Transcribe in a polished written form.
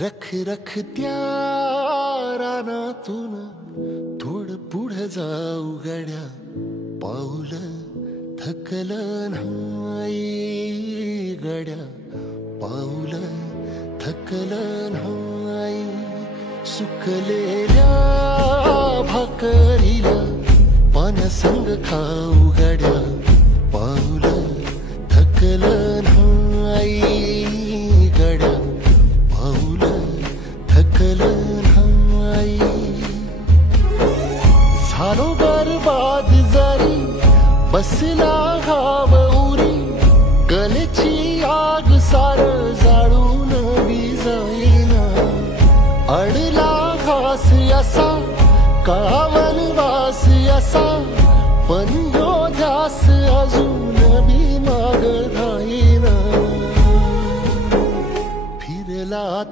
रख रख त्या रानातून थोडं पुढं जाऊ गड्या, पाऊल थकलं नाही गड्या, पाऊल थकलं नाही. सुकलेल्या भाकरीला पाण्यासंग खाऊ गड्या, पाऊल थकलं नाही गड्या, पाऊल थकलं नाही. झालो बरबाद जरी बसला घाव उरी, कलेची आग सार जाळून विजाईना. अडला घास असा काळा वनवास असा, पण ह्यो ध्यास अजून बी माग राहीना. फिरला